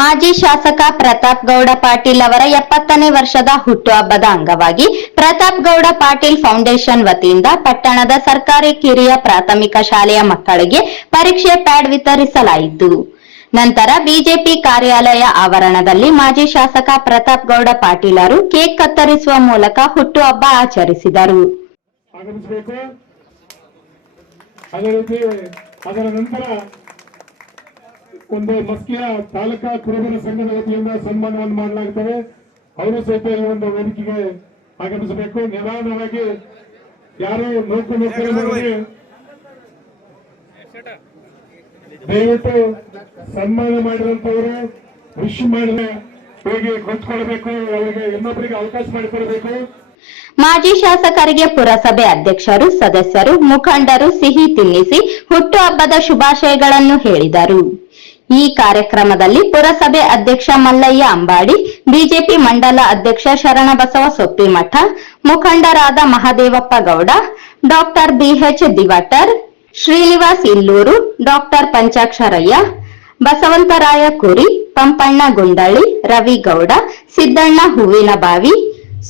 ಮಾಜಿ ಶಾಸಕ ಪ್ರತಾಪ್ ಗೌಡ ಪಾಟೀಲ್ ಅವರ 70ನೇ ವರ್ಷದ ಹುಟ್ಟುಹಬ್ಬದ ಅಂಗವಾಗಿ ಪ್ರತಾಪ್ ಗೌಡ ಪಾಟೀಲ್ ಫೌಂಡೇಶನ್ ವತಿಯಿಂದ ಪಟ್ಟಣದ ಸರ್ಕಾರಿ ಕಿರಿಯ ಪ್ರಾಥಮಿಕ ಶಾಲೆಯ ಮಕ್ಕಳಿಗೆ ಪರೀಕ್ಷೆ ಪ್ಯಾಡ್ ವಿತರಿಸಲಾಯಿತು. ನಂತರ ಬಿಜೆಪಿ ಕಾರ್ಯಾಲಯ ಆವರಣದಲ್ಲಿ ಮಾಜಿ ಶಾಸಕ ಪ್ರತಾಪ್ ಗೌಡ ಪಾಟೀಲ್ ಅವರು ಕೇಕ್ ಕತ್ತರಿಸುವ ಮೂಲಕ ಹುಟ್ಟುಹಬ್ಬ ಆಚರಿಸಿದರು. ಅದರ ನಂತರ ಒಂದು ಮಸ್ಕಿಯ ತಾಲೂಕಾ ಕುರುಬರ ಸಂಘದ ವತಿಯಿಂದ ಸನ್ಮಾನವನ್ನು ಮಾಡಲಾಗುತ್ತದೆ. ಅವರು ಸಹಿತ ಈ ಒಂದು ವೇದಿಕೆಗೆ ಆಗಮಿಸಬೇಕು. ನಿಧಾನವಾಗಿ ಯಾರು ನೋಡ್ಕೊಂಡು ದಯವಿಟ್ಟು ಸನ್ಮಾನ ಮಾಡಿದಂತವರು ವಿಶ್ ಮಾಡಿದ ಹೋಗಿ ಗೊತ್ತುಕೊಳ್ಬೇಕು. ಅವರಿಗೆ ಇನ್ನೊಬ್ಬರಿಗೆ ಅವಕಾಶ ಮಾಡಿಕೊಡಬೇಕು. ಮಾಜಿ ಶಾಸಕರಿಗೆ ಪುರಸಭೆ ಅಧ್ಯಕ್ಷರು, ಸದಸ್ಯರು, ಮುಖಂಡರು ಸಿಹಿ ತಿನ್ನಿಸಿ ಹುಟ್ಟುಹಬ್ಬದ ಶುಭಾಶಯಗಳನ್ನು ಹೇಳಿದರು. ಈ ಕಾರ್ಯಕ್ರಮದಲ್ಲಿ ಪುರಸಭೆ ಅಧ್ಯಕ್ಷ ಮಲ್ಲಯ್ಯ ಅಂಬಾಡಿ, ಬಿಜೆಪಿ ಮಂಡಲ ಅಧ್ಯಕ್ಷ ಶರಣಬಸವ ಸೊಪ್ಪಿಮಠ, ಮುಖಂಡರಾದ Mahadevappa Gowda, doctor BH Diwatar, Srinivas Illur, doctor Panchaksharayya, Basavantaraya Kuri, Pampanna ಗುಂಡಳಿ, Ravi Gowda, Siddanna ಹೂವಿನಬಾವಿ,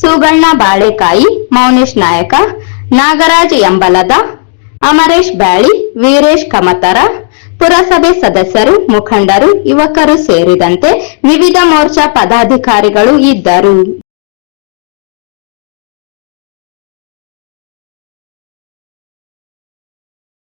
ಸುಗಣ್ಣ ಬಾಳೆಕಾಯಿ, ಮೌನೇಶ್ ನಾಯಕ, ನಾಗರಾಜ್ ಎಂಬಲದ, ಅಮರೇಶ್ ಬ್ಯಾಳಿ, ವೀರೇಶ್ ಕಮತರ, ಪುರಸಭೆ ಸದಸ್ಯರು, ಮುಖಂಡರು, ಯುವಕರು ಸೇರಿದಂತೆ ವಿವಿಧ ಮೋರ್ಚಾ ಪದಾಧಿಕಾರಿಗಳು ಇದ್ದರು.